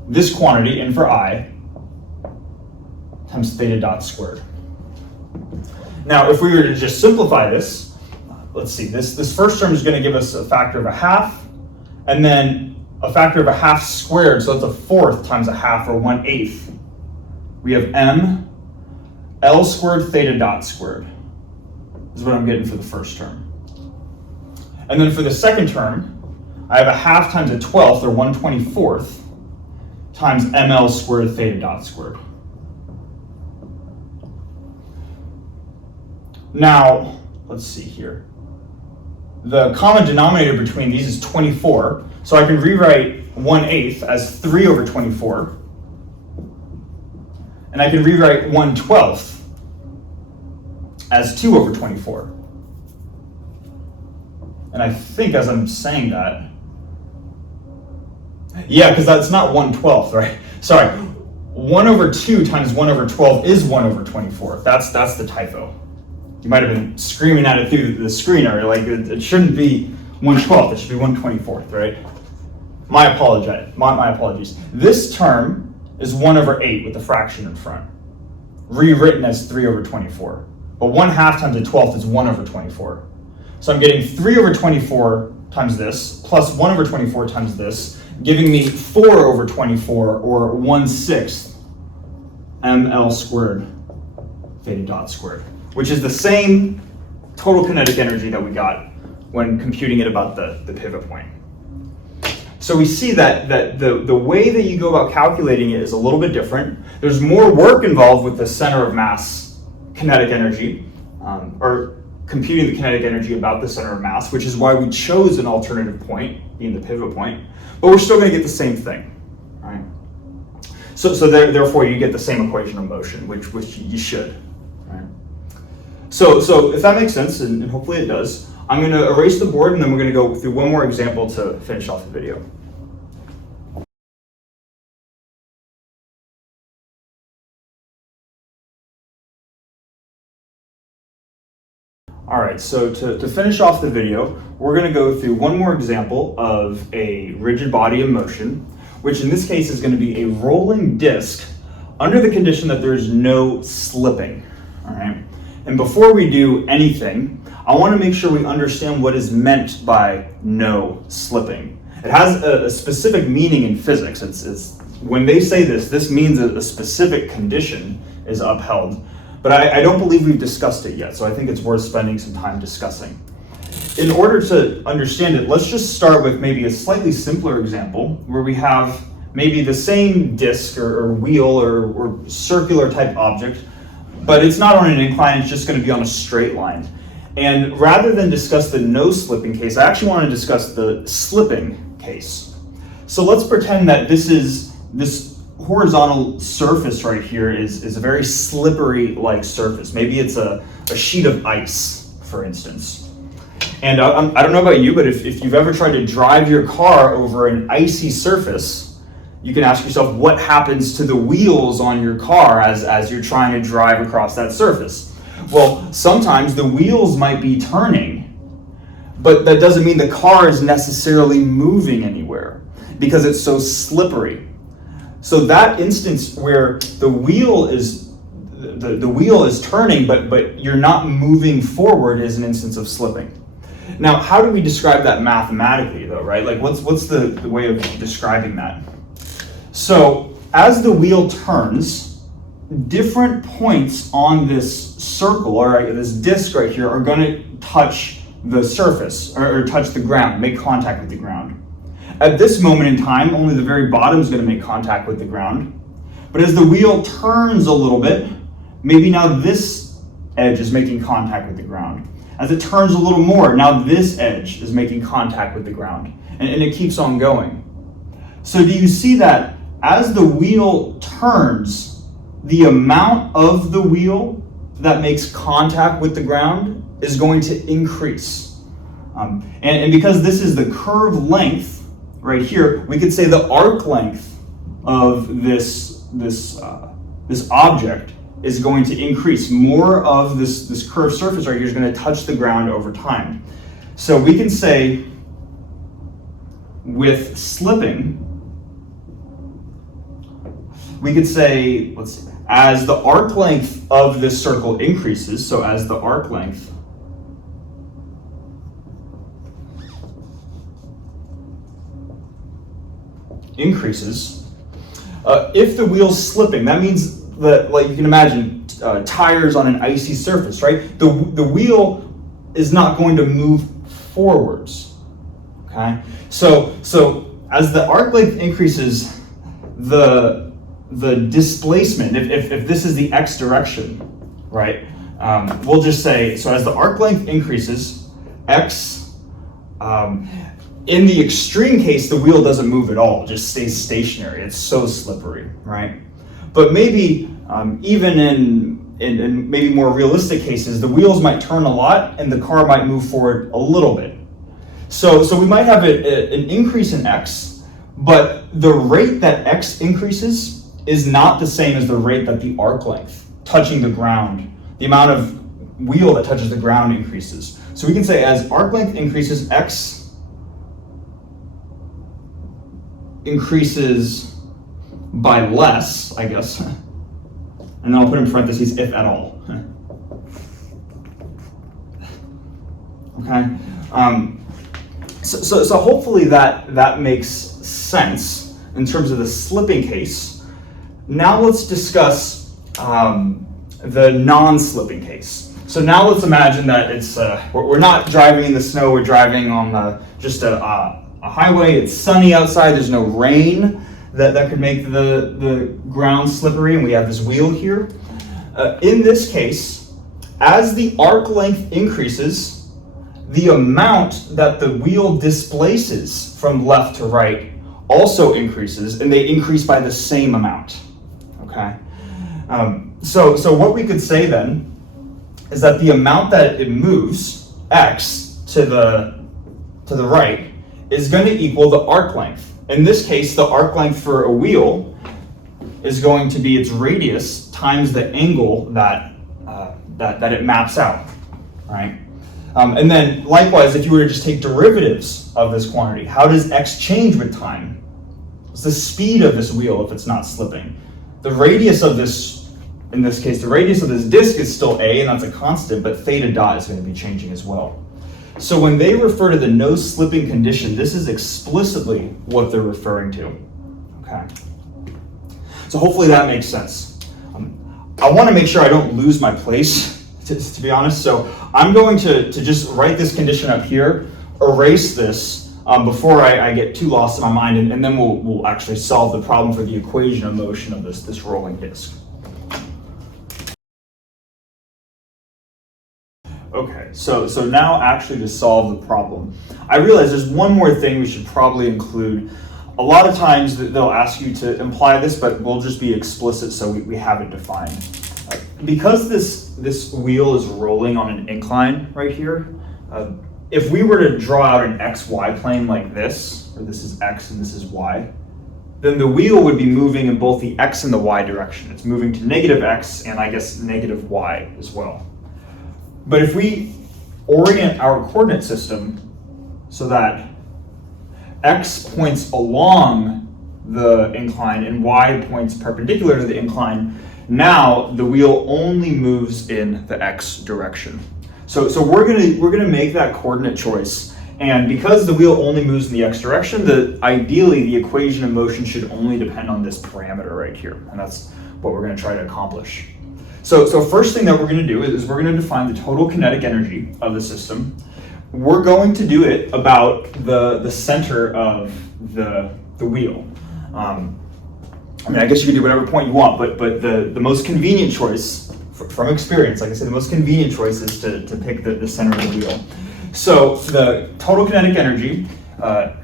this quantity in for I, times theta dot squared. Now, if we were to just simplify this, let's see, this first term is going to give us a factor of a half, and then a factor of a half squared, so that's a fourth times a half, or 1/8. We have m L squared theta dot squared. This is what I'm getting for the first term. And then for the second term, I have a half times a 12th, or 1/24th, times ml squared theta dot squared. Now, let's see here. The common denominator between these is 24, so I can rewrite 1/8 as 3 over 24, and I can rewrite 1/12 as 2 over 24. And I think as I'm saying that, yeah, because that's not 1/12, right? Sorry, 1 over 2 times 1 over 12 is 1 over 24. That's the typo. You might have been screaming at it through the screen, or like it shouldn't be 1/12, it should be 1/24th, right? My apologies. This term is 1 over 8 with the fraction in front, rewritten as 3 over 24. But 1/2 times a 12th is 1 over 24. So I'm getting 3 over 24 times this, plus 1 over 24 times this, giving me 4 over 24, or 1/6 ml squared theta dot squared, which is the same total kinetic energy that we got when computing it about the pivot point. So we see that the way that you go about calculating it is a little bit different. There's more work involved with the center of mass kinetic energy, or computing the kinetic energy about the center of mass, which is why we chose an alternative point, being the pivot point, but we're still going to get the same thing, right? So therefore you get the same equation of motion, which you should, right? So if that makes sense, and hopefully it does, I'm going to erase the board, and then we're going to go through one more example to finish off the video. All right, so to finish off the video, we're going to go through one more example of a rigid body in motion, which in this case is going to be a rolling disc under the condition that there's no slipping, all right? And before we do anything, I want to make sure we understand what is meant by no slipping. It has a specific meaning in physics. It's when they say this means a specific condition is upheld. But I don't believe we've discussed it yet, so I think it's worth spending some time discussing. In order to understand it, let's just start with maybe a slightly simpler example where we have maybe the same disc or wheel or circular type object, but it's not on an incline, it's just going to be on a straight line. And rather than discuss the no slipping case, I actually want to discuss the slipping case. So let's pretend that this horizontal surface right here is a very slippery like surface. Maybe it's a sheet of ice, for instance. And I don't know about you, but if you've ever tried to drive your car over an icy surface, you can ask yourself what happens to the wheels on your car as you're trying to drive across that surface. Well, sometimes the wheels might be turning, but that doesn't mean the car is necessarily moving anywhere because it's so slippery. So that instance where the wheel is turning, but you're not moving forward is an instance of slipping. Now, how do we describe that mathematically, though, right? Like, what's the way of describing that? So as the wheel turns, different points on this circle, or this disc right here, are going to touch the surface, or touch the ground, make contact with the ground. At this moment in time, only the very bottom is going to make contact with the ground. But as the wheel turns a little bit, maybe now this edge is making contact with the ground. As it turns a little more, now this edge is making contact with the ground. And it keeps on going. So do you see that as the wheel turns, the amount of the wheel that makes contact with the ground is going to increase? And because this is the curved length, right here, we could say the arc length of this object is going to increase. More of this curved surface right here is going to touch the ground over time. So we can say with slipping, we could say, let's see, as the arc length of this circle increases, so as the arc length increases, if the wheel's slipping, that means that, like you can imagine, tires on an icy surface, right? The wheel is not going to move forwards, okay? So as the arc length increases, the displacement, if this is the x direction, right? We'll just say, so as the arc length increases, x, in the extreme case, the wheel doesn't move at all, it just stays stationary. It's so slippery, right? But maybe even in maybe more realistic cases, the wheels might turn a lot and the car might move forward a little bit. So we might have an increase in x, but the rate that x increases is not the same as the rate that the arc length touching the ground, the amount of wheel that touches the ground increases. So we can say as arc length increases, x increases by less, I guess, and then I'll put in parentheses, if at all. Okay, so hopefully that makes sense in terms of the slipping case. Now let's discuss the non-slipping case. So now let's imagine that it's we're not driving in the snow, we're driving on just a highway, it's sunny outside, there's no rain that could make the ground slippery, and we have this wheel here. In this case, as the arc length increases, the amount that the wheel displaces from left to right also increases, and they increase by the same amount, okay? So what we could say then is that the amount that it moves, x, to the right, is going to equal the arc length. In this case, the arc length for a wheel is going to be its radius times the angle that it maps out, right? And then likewise, if you were to just take derivatives of this quantity, how does x change with time? What's the speed of this wheel if it's not slipping? The radius of this, in this case, the radius of this disk is still a, and that's a constant, but theta dot is going to be changing as well. So when they refer to the no slipping condition, this is explicitly what they're referring to, okay? So hopefully that makes sense. I want to make sure I don't lose my place, to be honest, so I'm going to just write this condition up here, erase this before I get too lost in my mind, and then we'll actually solve the problem for the equation of motion of this rolling disk. Okay, so now actually to solve the problem, I realize there's one more thing we should probably include. A lot of times they'll ask you to imply this, but we'll just be explicit so we have it defined. Because this wheel is rolling on an incline right here, if we were to draw out an xy plane like this, or this is x and this is y, then the wheel would be moving in both the x and the y direction. It's moving to negative x and I guess negative y as well. But if we orient our coordinate system so that x points along the incline and y points perpendicular to the incline, now the wheel only moves in the x direction. So we're gonna make that coordinate choice, and because the wheel only moves in the x direction, ideally the equation of motion should only depend on this parameter right here, and that's what we're gonna try to accomplish. So first thing that we're going to do is we're going to define the total kinetic energy of the system. We're going to do it about the center of the wheel. I mean, I guess you can do whatever point you want, but the most convenient choice, from experience, like I said, the most convenient choice is to pick the center of the wheel. So the total kinetic energy,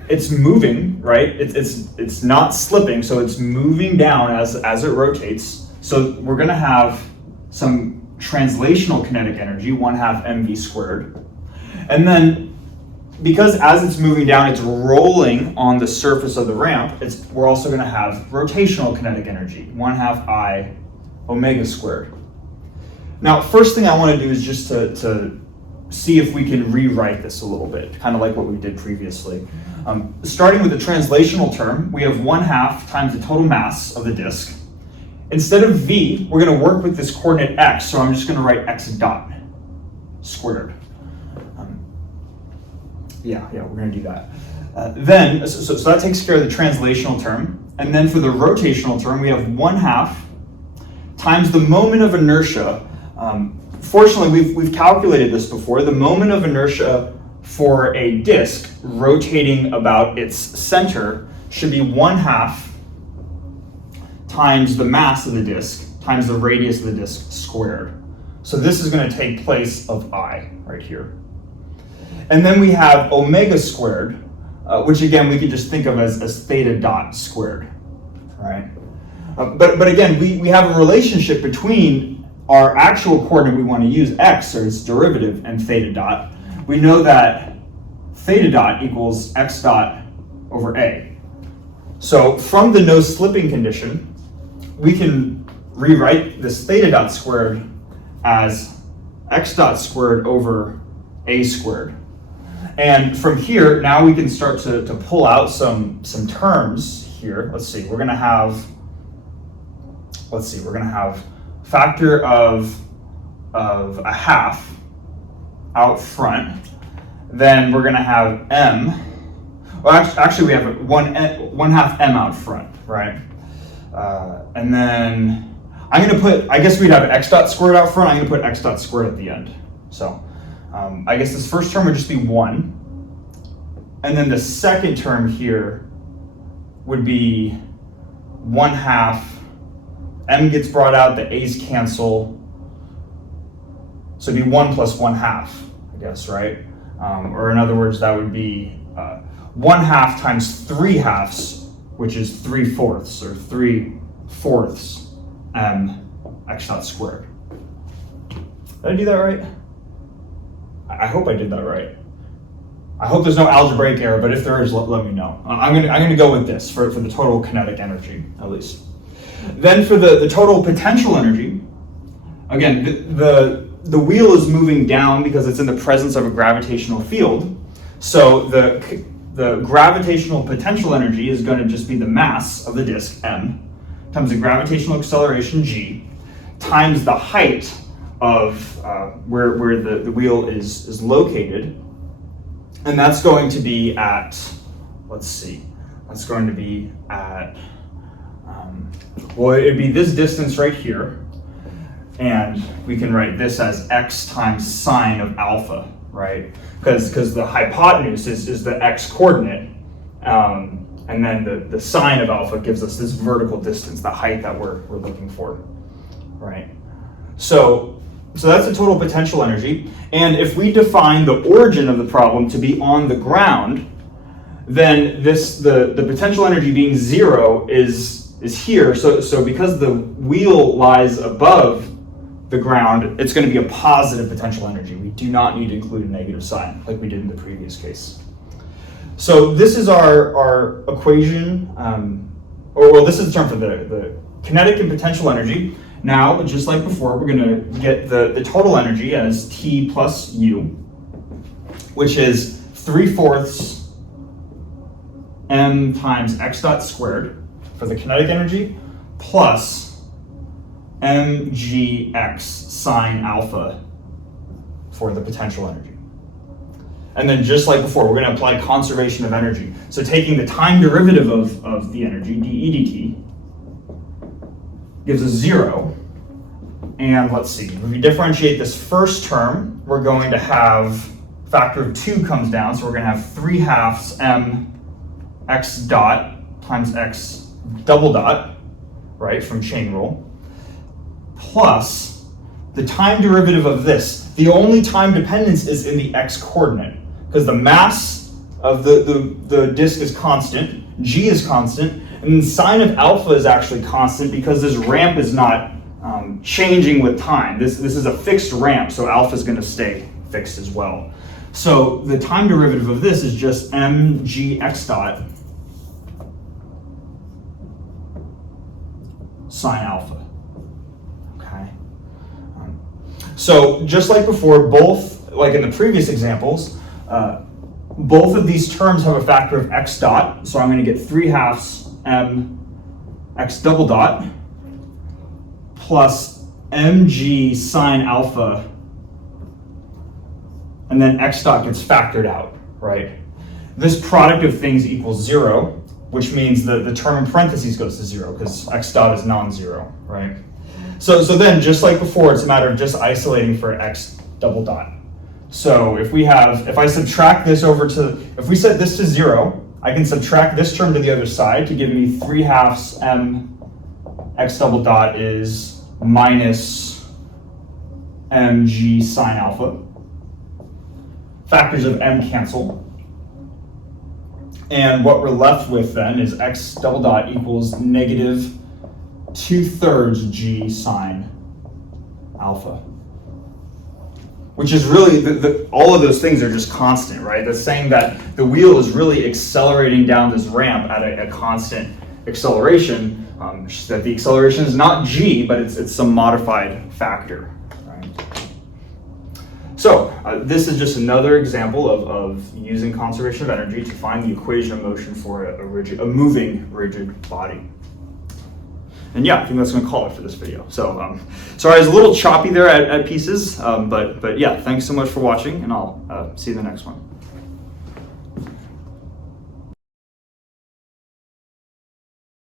it's moving, right? It's not slipping, so it's moving down as it rotates. So we're going to have some translational kinetic energy, 1/2 mv squared. And then, because as it's moving down, it's rolling on the surface of the ramp, we're also going to have rotational kinetic energy, 1/2 I omega squared. Now, first thing I want to do is just to see if we can rewrite this a little bit, kind of like what we did previously. Starting with the translational term, we have 1/2 times the total mass of the disk. Instead of v, we're going to work with this coordinate x, so I'm just going to write x dot squared. We're going to do that. So that takes care of the translational term. And then for the rotational term, we have 1/2 times the moment of inertia. Fortunately, we've calculated this before. The moment of inertia for a disk rotating about its center should be 1/2 times the mass of the disk times the radius of the disk squared. So this is going to take place of I right here. And then we have omega squared, which again we could just think of as theta dot squared, right? But again, we have a relationship between our actual coordinate we want to use, x, or its derivative, and theta dot. We know that theta dot equals x dot over a. So from the no slipping condition, we can rewrite this theta dot squared as x dot squared over a squared. And from here, now we can start to pull out some terms here. Let's see, we're gonna have factor of a half out front. Then we're gonna have m. Well, actually we have 1/2 m out front, right? And then I'm gonna put, I guess we'd have x dot squared out front. I'm gonna put x dot squared at the end. So I guess this first term would just be 1. And then the second term here would be 1/2. M gets brought out, the a's cancel. So it'd be 1 plus 1/2, I guess, right? Or in other words, that would be 1/2 times 3/2, which is 3/4, or 3/4 m x dot squared. Did I do that right? I hope I did that right. I hope there's no algebraic error, but if there is, let me know. I'm gonna go with this for the total kinetic energy, at least. Then for the total potential energy, again, the wheel is moving down because it's in the presence of a gravitational field. So the gravitational potential energy is going to just be the mass of the disk, m, times the gravitational acceleration, g, times the height of where the wheel is located. And that's going to be at, let's see, that's going to be at, well, it'd be this distance right here. And we can write this as x times sine of alpha, right? Because the hypotenuse is the x coordinate. And then the sine of alpha gives us this vertical distance, the height that we're looking for, right? So that's the total potential energy. And if we define the origin of the problem to be on the ground, then the potential energy being 0 is here. So because the wheel lies above the ground, it's going to be a positive potential energy. We do not need to include a negative sign like we did in the previous case. So this is our equation, this is the term for the kinetic and potential energy. Now, just like before, we're going to get the total energy as T plus U, which is 3/4 m times x dot squared for the kinetic energy, plus mgx sine alpha for the potential energy. And then just like before, we're going to apply conservation of energy. So taking the time derivative of the energy, dE dt, gives us 0. And let's see, if we differentiate this first term, we're going to have factor of 2 comes down, so we're going to have 3/2 m x dot times x double dot, right, from chain rule, plus the time derivative of this. The only time dependence is in the x coordinate, because the mass of the disk is constant, g is constant, and then sine of alpha is actually constant because this ramp is not changing with time. This is a fixed ramp, so alpha is going to stay fixed as well. So the time derivative of this is just mgx dot sine alpha. Okay. So just like before, both, like in the previous examples, both of these terms have a factor of x dot. So I'm going to get 3/2 m x double dot plus mg sine alpha, and then x dot gets factored out, right? This product of things equals 0, which means the term in parentheses goes to 0 because x dot is non-zero, right? So then, just like before, it's a matter of just isolating for x double dot. So if I subtract this if we set this to 0, I can subtract this term to the other side to give me 3/2 m x double dot is minus mg sine alpha. Factors of m cancel. And what we're left with then is x double dot equals negative 2/3 g sine alpha. Which is really, all of those things are just constant, right? That's saying that the wheel is really accelerating down this ramp at a constant acceleration. That the acceleration is not g, but it's some modified factor, right? So this is just another example of using conservation of energy to find the equation of motion for a moving rigid body. And yeah, I think that's going to call it for this video. So sorry, it's a little choppy there at pieces, but yeah, thanks so much for watching, and I'll see you in the next one.